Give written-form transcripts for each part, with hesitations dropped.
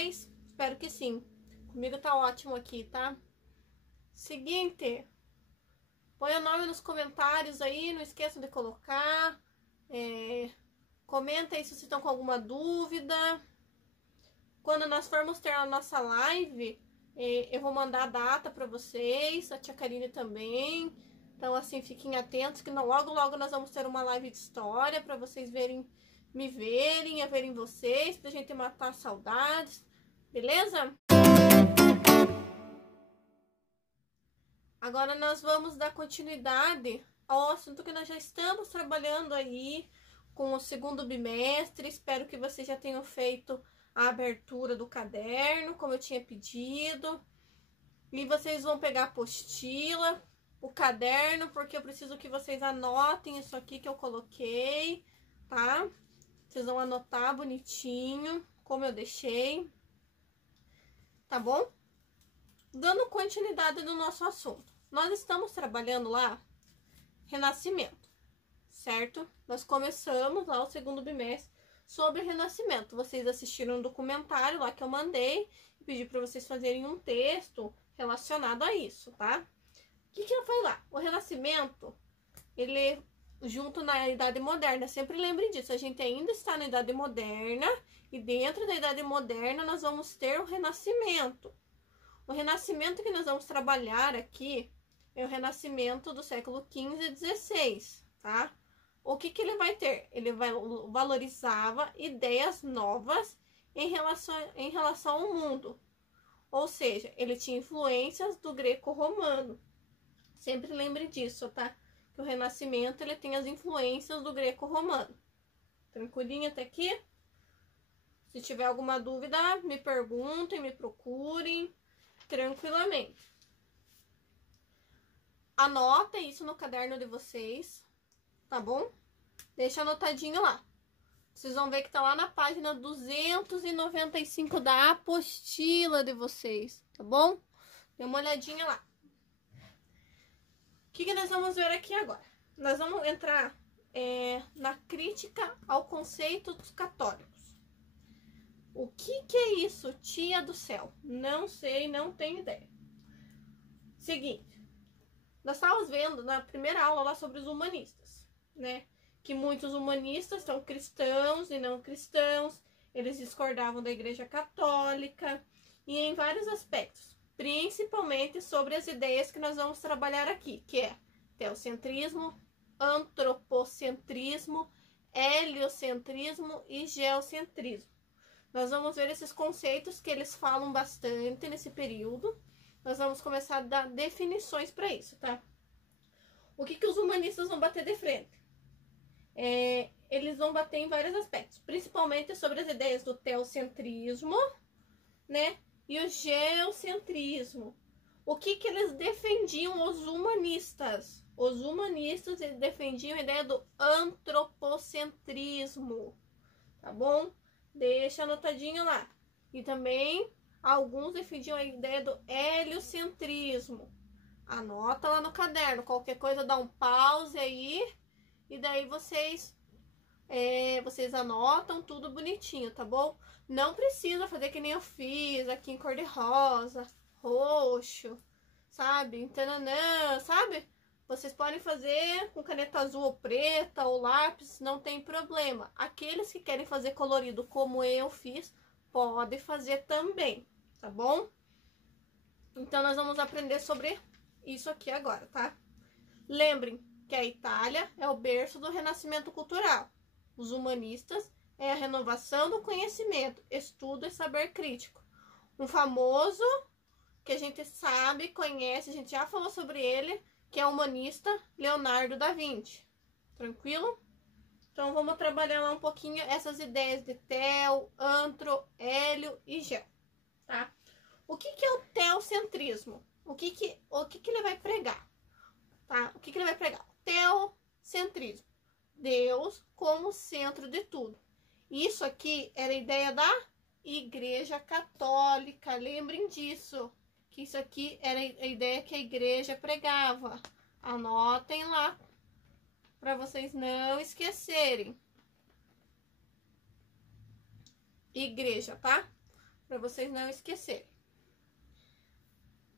vocês? Espero que sim. Comigo tá ótimo aqui, tá? Seguinte, põe o nome nos comentários aí, não esqueçam de colocar. Comenta aí se vocês estão com alguma dúvida. Quando nós formos ter a nossa live, eu vou mandar a data pra vocês, a tia Karine também. Então, assim, fiquem atentos que logo, logo nós vamos ter uma live de história pra vocês me verem, verem vocês, pra gente matar saudades, beleza? Agora nós vamos dar continuidade ao assunto que nós já estamos trabalhando aí com o segundo bimestre. Espero que vocês já tenham feito a abertura do caderno, como eu tinha pedido. E vocês vão pegar a apostila, o caderno, porque eu preciso que vocês anotem isso aqui que eu coloquei, tá? Vocês vão anotar bonitinho, como eu deixei, tá bom? Dando continuidade no nosso assunto. Nós estamos trabalhando lá Renascimento, certo? Nós começamos lá o segundo bimestre sobre Renascimento. Vocês assistiram um documentário lá que eu mandei e pedi para vocês fazerem um texto relacionado a isso, tá? O que eu falei lá? O Renascimento, ele junto na Idade Moderna, sempre lembre disso, a gente ainda está na Idade Moderna e dentro da Idade Moderna nós vamos ter o Renascimento. O Renascimento que nós vamos trabalhar aqui é o Renascimento do século XV e XVI, tá? O que ele vai ter? Ele valorizava ideias novas em relação ao mundo. Ou seja, ele tinha influências do greco-romano. Sempre lembre disso, tá? Que o Renascimento, ele tem as influências do greco-romano. Tranquilinho até aqui? Se tiver alguma dúvida, me perguntem, me procurem tranquilamente. Anota isso no caderno de vocês, tá bom? Deixa anotadinho lá. Vocês vão ver que tá lá na página 295 da apostila de vocês, tá bom? Dê uma olhadinha lá. O que nós vamos ver aqui agora? Nós vamos entrar na crítica ao conceito dos católicos. O que é isso, tia do céu? Não sei, não tenho ideia. Seguinte, nós estávamos vendo na primeira aula lá sobre os humanistas, né? Que muitos humanistas são cristãos e não cristãos, eles discordavam da Igreja Católica e em vários aspectos, principalmente sobre as ideias que nós vamos trabalhar aqui, que é teocentrismo, antropocentrismo, heliocentrismo e geocentrismo. Nós vamos ver esses conceitos que eles falam bastante nesse período. Nós vamos começar a dar definições para isso, tá? O que os humanistas vão bater de frente? Eles vão bater em vários aspectos, principalmente sobre as ideias do teocentrismo, né? E o geocentrismo. O que eles defendiam, os humanistas? Os humanistas defendiam a ideia do antropocentrismo, tá bom? Deixa anotadinho lá. E também alguns defendiam a ideia do heliocentrismo. Anota lá no caderno. Qualquer coisa dá um pause aí. E daí vocês anotam tudo bonitinho, tá bom? Não precisa fazer que nem eu fiz aqui em cor de rosa, roxo, sabe? Tananã, sabe? Vocês podem fazer com caneta azul ou preta ou lápis, não tem problema. Aqueles que querem fazer colorido como eu fiz, pode fazer também, tá bom? Então, nós vamos aprender sobre isso aqui agora, tá? Lembrem que a Itália é o berço do renascimento cultural. Os humanistas é a renovação do conhecimento, estudo e saber crítico. Um famoso que a gente sabe, conhece, a gente já falou sobre ele, que é o humanista Leonardo da Vinci. Tranquilo? Então, vamos trabalhar lá um pouquinho essas ideias de teo, antro, hélio e geo, tá? O que é o teocentrismo? O que ele vai pregar? Tá? O que ele vai pregar? Teocentrismo. Deus como centro de tudo. Isso aqui era a ideia da Igreja Católica. Lembrem disso. Que isso aqui era a ideia que a igreja pregava. Anotem lá para vocês não esquecerem. Igreja, tá? para vocês não esquecerem.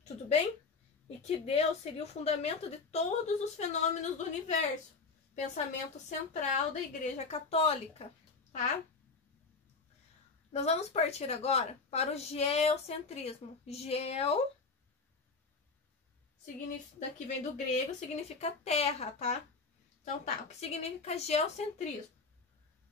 Tudo bem? E que Deus seria o fundamento de todos os fenômenos do universo. Pensamento central da Igreja Católica, tá? Nós vamos partir agora para o geocentrismo. Geo, daqui vem do grego, significa terra, tá? Então tá, o que significa geocentrismo?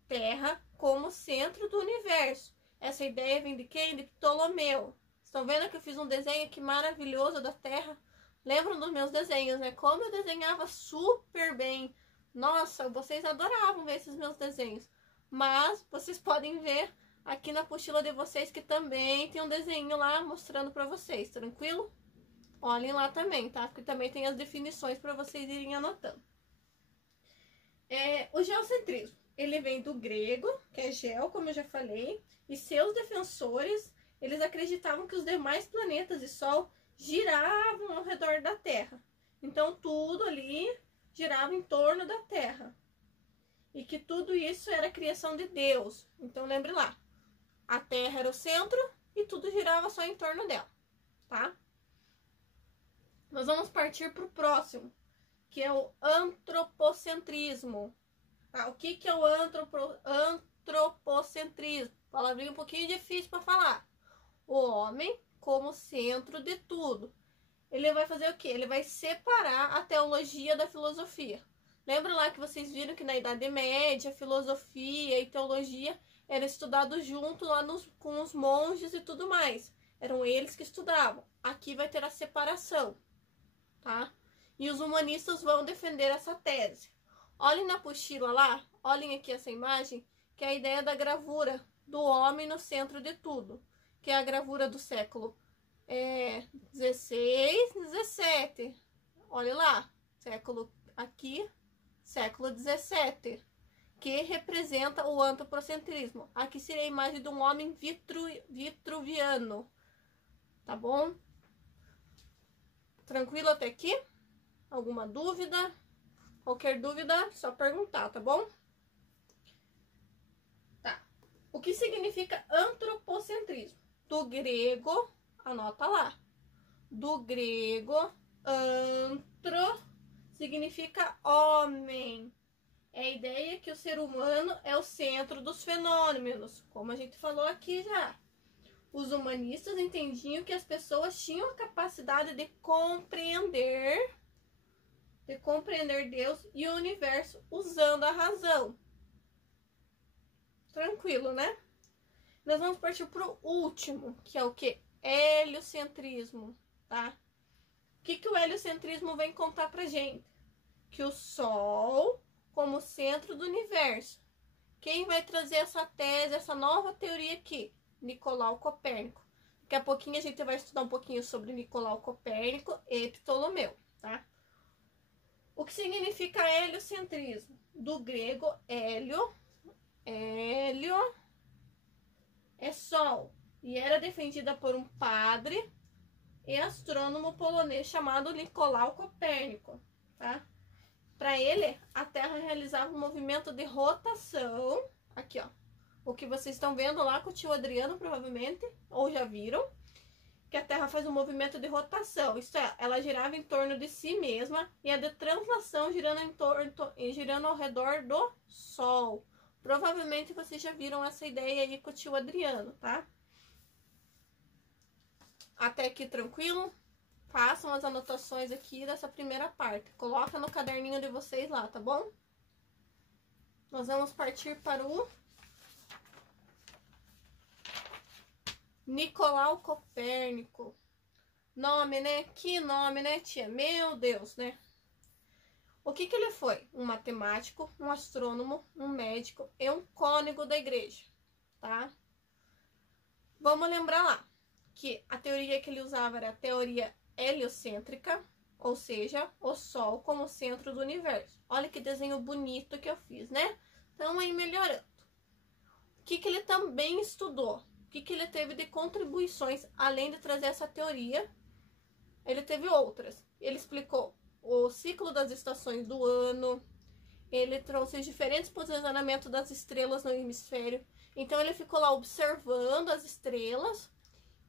Terra como centro do universo. Essa ideia vem de quem? De Ptolomeu. Estão vendo que eu fiz um desenho aqui maravilhoso da Terra? Lembram dos meus desenhos, né? Como eu desenhava super bem. Nossa, vocês adoravam ver esses meus desenhos. Mas vocês podem ver aqui na apostila de vocês que também tem um desenho lá mostrando para vocês, tranquilo? Olhem lá também, tá? Porque também tem as definições para vocês irem anotando. O geocentrismo, ele vem do grego, que é geo, como eu já falei, e seus defensores, eles acreditavam que os demais planetas e Sol giravam ao redor da Terra. Então, tudo ali girava em torno da Terra. E que tudo isso era criação de Deus. Então, lembre lá, a Terra era o centro e tudo girava só em torno dela, tá? Nós vamos partir para o próximo, que é o antropocentrismo. O que é o antropocentrismo? Palavrinha um pouquinho difícil para falar. O homem como centro de tudo. Ele vai fazer o quê? Ele vai separar a teologia da filosofia. Lembra lá que vocês viram que na Idade Média, filosofia e teologia eram estudados junto lá com os monges e tudo mais. Eram eles que estudavam. Aqui vai ter a separação, tá? E os humanistas vão defender essa tese. Olhem na apostila lá, olhem aqui essa imagem, que é a ideia da gravura do homem no centro de tudo, que é a gravura do século 16, 17. Olha lá, século 17, que representa o antropocentrismo. Aqui seria a imagem de um homem vitruviano, tá bom? Tranquilo até aqui? Alguma dúvida? Qualquer dúvida, só perguntar, tá bom? Tá. O que significa antropocentrismo? Do grego, anota lá. Do grego, antro significa homem. É a ideia que o ser humano é o centro dos fenômenos, como a gente falou aqui já. Os humanistas entendiam que as pessoas tinham a capacidade de compreender Deus e o universo usando a razão. Tranquilo, né? Nós vamos partir para o último, que é o que? Heliocentrismo, tá? O que o heliocentrismo vem contar pra gente? Que o Sol como centro do universo. Quem vai trazer essa tese, essa nova teoria aqui? Nicolau Copérnico. Daqui a pouquinho a gente vai estudar um pouquinho sobre Nicolau Copérnico e Ptolomeu, tá? O que significa heliocentrismo? Do grego, hélio é Sol. E era defendida por um padre e astrônomo polonês chamado Nicolau Copérnico, tá? Para ele, a Terra realizava um movimento de rotação. Aqui, ó. O que vocês estão vendo lá com o tio Adriano, provavelmente, ou já viram, que a Terra faz um movimento de rotação. Isto é, ela girava em torno de si mesma e a de translação girando ao redor do Sol. Provavelmente vocês já viram essa ideia aí com o tio Adriano, tá? Até aqui tranquilo? Façam as anotações aqui dessa primeira parte. Coloca no caderninho de vocês lá, tá bom? Nós vamos partir para o Nicolau Copérnico. Nome, né? Que nome, né, tia? Meu Deus, né? O que ele foi? Um matemático, um astrônomo, um médico e um cônego da igreja, tá? Vamos lembrar lá que a teoria que ele usava era a teoria heliocêntrica, ou seja, o Sol como centro do universo. Olha que desenho bonito que eu fiz, né? Então, aí melhorando. O que ele também estudou? O que ele teve de contribuições, além de trazer essa teoria? Ele teve outras. Ele explicou o ciclo das estações do ano, ele trouxe os diferentes posicionamentos das estrelas no hemisfério. Então, ele ficou lá observando as estrelas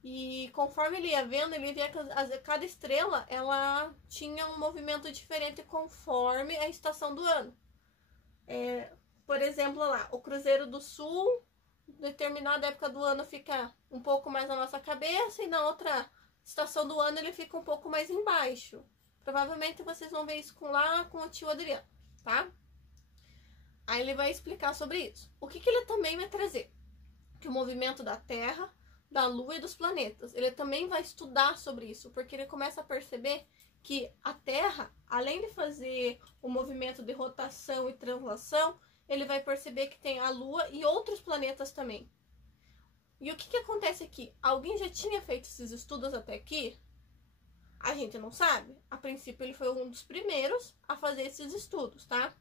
E conforme ele ia vendo, ele via que cada estrela, ela tinha um movimento diferente conforme a estação do ano. Por exemplo, lá, o Cruzeiro do Sul, determinada época do ano fica um pouco mais na nossa cabeça e na outra estação do ano ele fica um pouco mais embaixo. Provavelmente vocês vão ver isso com o tio Adriano, tá? Aí ele vai explicar sobre isso. O que ele também vai trazer? Que o movimento da Terra, da Lua e dos planetas. Ele também vai estudar sobre isso, porque ele começa a perceber que a Terra, além de fazer o movimento de rotação e translação, ele vai perceber que tem a Lua e outros planetas também. E o que acontece aqui? Alguém já tinha feito esses estudos até aqui? A gente não sabe. A princípio, ele foi um dos primeiros a fazer esses estudos, tá?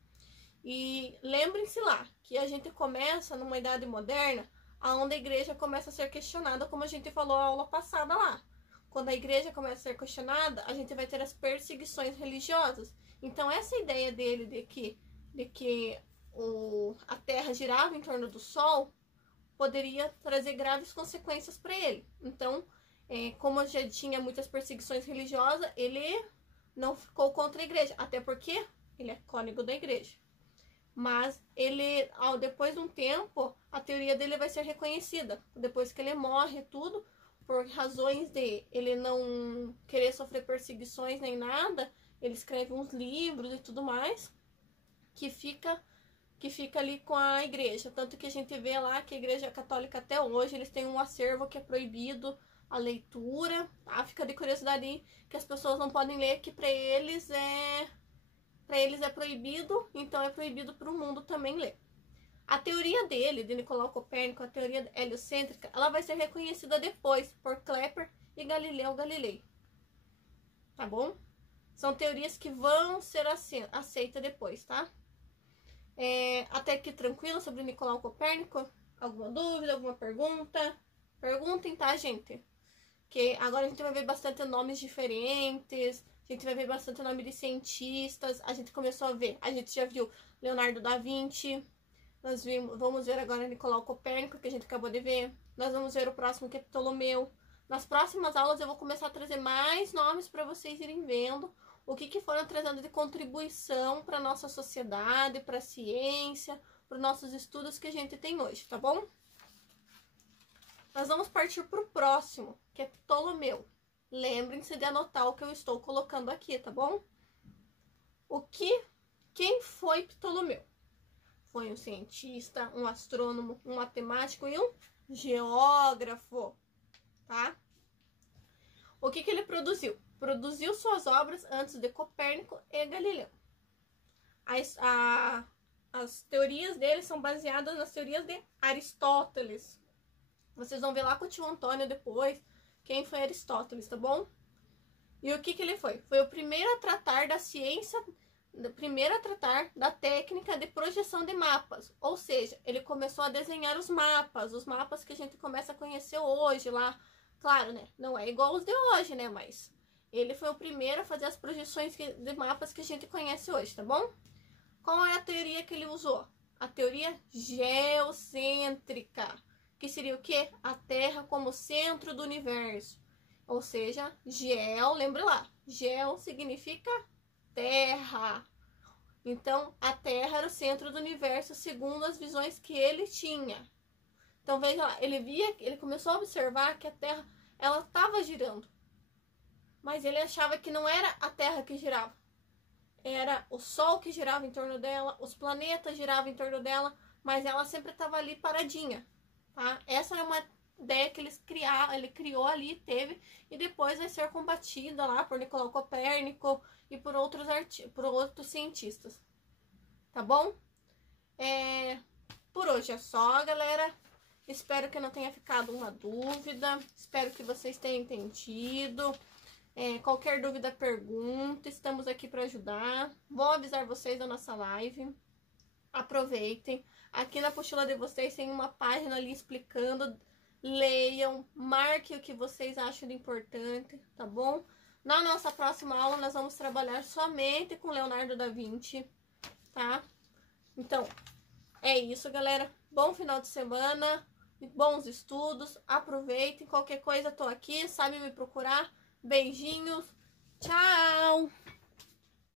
E lembrem-se lá, que a gente começa numa idade moderna, onde a igreja começa a ser questionada, como a gente falou na aula passada lá. Quando a igreja começa a ser questionada, a gente vai ter as perseguições religiosas. Então, essa ideia dele de que a Terra girava em torno do Sol poderia trazer graves consequências para ele. Então, como já tinha muitas perseguições religiosas, ele não ficou contra a igreja, até porque ele é cônego da igreja. Mas ele, depois de um tempo, a teoria dele vai ser reconhecida. Depois que ele morre tudo, por razões de ele não querer sofrer perseguições nem nada, ele escreve uns livros e tudo mais, que fica ali com a igreja. Tanto que a gente vê lá que a igreja católica até hoje, eles têm um acervo que é proibido a leitura, tá? Fica de curiosidade aí, que as pessoas não podem ler, que para eles é proibido, então é proibido para o mundo também ler. A teoria dele, de Nicolau Copérnico, a teoria heliocêntrica, ela vai ser reconhecida depois por Kepler e Galileu Galilei. Tá bom? São teorias que vão ser aceitas depois, tá? Até aqui tranquilo sobre Nicolau Copérnico? Alguma dúvida, alguma pergunta? Perguntem, tá, gente? Que agora a gente vai ver bastante nomes diferentes, a gente vai ver bastante nome de cientistas, a gente começou a ver, a gente já viu Leonardo da Vinci, vamos ver agora Nicolau Copérnico, que a gente acabou de ver, nós vamos ver o próximo, que é Ptolomeu. Nas próximas aulas eu vou começar a trazer mais nomes para vocês irem vendo o que foram trazendo de contribuição para a nossa sociedade, para a ciência, para os nossos estudos que a gente tem hoje, tá bom? Nós vamos partir para o próximo, que é Ptolomeu. Lembrem-se de anotar o que eu estou colocando aqui, tá bom? Quem foi Ptolomeu? Foi um cientista, um astrônomo, um matemático e um geógrafo, tá? O que ele produziu? Produziu suas obras antes de Copérnico e Galileu. As teorias dele são baseadas nas teorias de Aristóteles. Vocês vão ver lá com o tio Antônio depois quem foi Aristóteles, tá bom? E o que ele foi? Foi o primeiro a tratar da ciência, primeiro a tratar da técnica de projeção de mapas. Ou seja, ele começou a desenhar os mapas que a gente começa a conhecer hoje lá. Claro, né? Não é igual os de hoje, né? Mas ele foi o primeiro a fazer as projeções de mapas que a gente conhece hoje, tá bom? Qual é a teoria que ele usou? A teoria geocêntrica. Que seria o quê? A Terra como centro do universo. Ou seja, geo, lembra lá, geo significa terra. Então, a Terra era o centro do universo segundo as visões que ele tinha. Então, veja lá, ele começou a observar que a Terra, ela estava girando. Mas ele achava que não era a Terra que girava. Era o Sol que girava em torno dela, os planetas giravam em torno dela, mas ela sempre estava ali paradinha. Tá? Essa é uma ideia que ele criou ali, teve, e depois vai ser combatida lá por Nicolau Copérnico e por outros cientistas. Tá bom? Por hoje é só, galera. Espero que não tenha ficado uma dúvida. Espero que vocês tenham entendido. Qualquer dúvida, pergunta. Estamos aqui para ajudar. Vou avisar vocês da nossa live. Aproveitem. Aqui na apostila de vocês tem uma página ali explicando. Leiam, marquem o que vocês acham de importante, tá bom? Na nossa próxima aula nós vamos trabalhar somente com Leonardo da Vinci, tá? Então, é isso, galera. Bom final de semana. bons estudos, aproveitem, qualquer coisa tô aqui, sabe me procurar. Beijinhos, tchau!